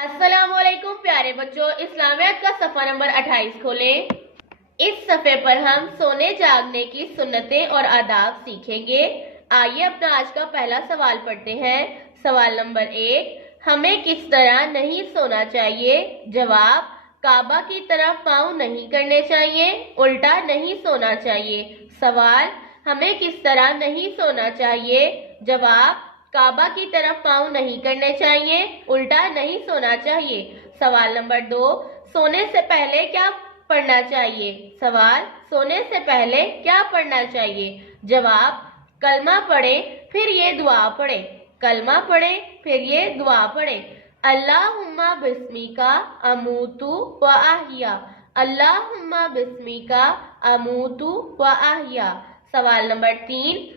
अस्सलाम वालेकुम प्यारे बच्चों, इस्लामियत का सफ़ा नंबर 28 खोलें। इस सफ़े पर हम सोने जागने की सुन्नतें और आदाब सीखेंगे। आइए अपना आज का पहला सवाल पढ़ते हैं। सवाल नंबर 1, हमें किस तरह नहीं सोना चाहिए? जवाब, काबा की तरफ पाँव नहीं करने चाहिए, उल्टा नहीं सोना चाहिए। सवाल, हमें किस तरह नहीं सोना चाहिए? जवाब, काबा की तरफ पाँव नहीं करने चाहिए, उल्टा नहीं सोना चाहिए। सवाल नंबर 2, सोने से पहले क्या पढ़ना चाहिए? सवाल, सोने से पहले क्या पढ़ना चाहिए? जवाब, कलमा पढ़े फिर ये दुआ पढ़े। कलमा पढ़े फिर ये दुआ पढ़े। अल्लाहुम्मा बिस्मिका अमूतु व अहिया। अल्लाहुम्मा बिस्मिका अमूतु व अहिया। सवाल नंबर 3,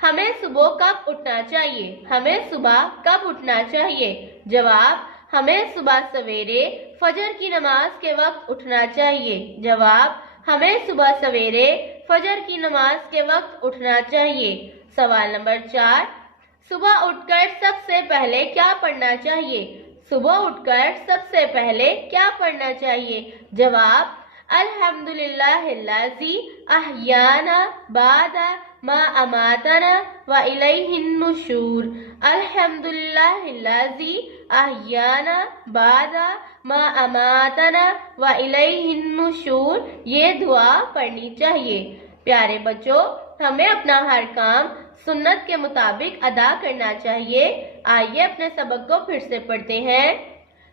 हमें सुबह कब उठना चाहिए? हमें सुबह कब उठना चाहिए? जवाब, हमें सुबह सवेरे फजर की नमाज के वक्त उठना चाहिए। जवाब, हमें सुबह सवेरे फजर की नमाज के वक्त उठना चाहिए। सवाल नंबर 4, सुबह उठकर सबसे पहले क्या पढ़ना चाहिए? सुबह उठकर सबसे पहले क्या पढ़ना चाहिए? जवाब, अल्हम्दुलिल्लाहिल्लज़ी अहयाना बादा मा अमातना व इलैहिन नुशूर। अल्हम्दुलिल्लाहिल्लज़ी अहयाना बादा मा अमातना व इलैहिन नुशूर, ये दुआ पढ़नी चाहिए। प्यारे बच्चों, हमें अपना हर काम सुन्नत के मुताबिक अदा करना चाहिए। आइए अपने सबक को फिर से पढ़ते हैं।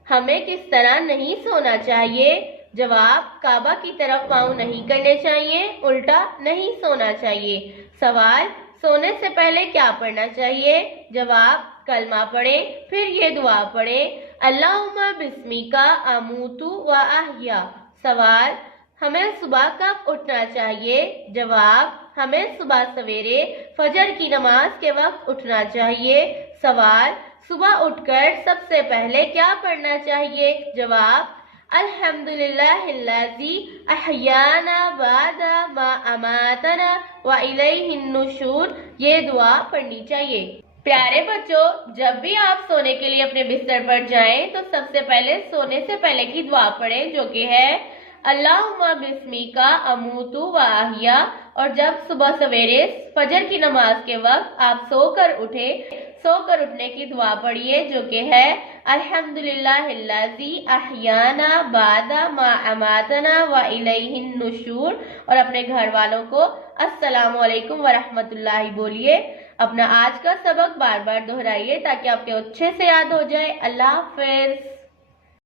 हमें किस तरह नहीं सोना चाहिए? जवाब, काबा की तरफ पाँव नहीं करने चाहिए, उल्टा नहीं सोना चाहिए। सवाल, सोने से पहले क्या पढ़ना चाहिए? जवाब, कलमा पढ़े फिर ये दुआ पढ़े। अल्लाहुम्मा बिस्मिका अमूतु व अहिया। सवाल, हमें सुबह कब उठना चाहिए? जवाब, हमें सुबह सवेरे फजर की नमाज के वक्त उठना चाहिए। सवाल, सुबह उठकर सबसे पहले क्या पढ़ना चाहिए? जवाब, अल्हम्दुलिल्लाहिल्लज़ी अहयाना बादा मा अमातना व इलैहिन नुशूर, ये दुआ पढ़नी चाहिए। प्यारे बच्चों, जब भी आप सोने के लिए अपने बिस्तर पर जाएं तो सबसे पहले सोने से पहले की दुआ पढ़ें, जो कि है अल्लाहुम्मा बिस्मिका अमूतु व अहिया। और जब सुबह सवेरे फजर की नमाज के वक्त आप सोकर उठने की दुआ पढ़िए, जो कि है अल्हम्दुलिल्लाहिल्लज़ी अहयाना बादा मा अमातना व इलैहिन नुशूर। और अपने घर वालों को अस्सलामु अलैकुम व रहमतुल्लाहि बोलिए। अपना आज का सबक बार बार दोहराइए ताकि आपके अच्छे से याद हो जाए। अल्लाह हाफ़िज़।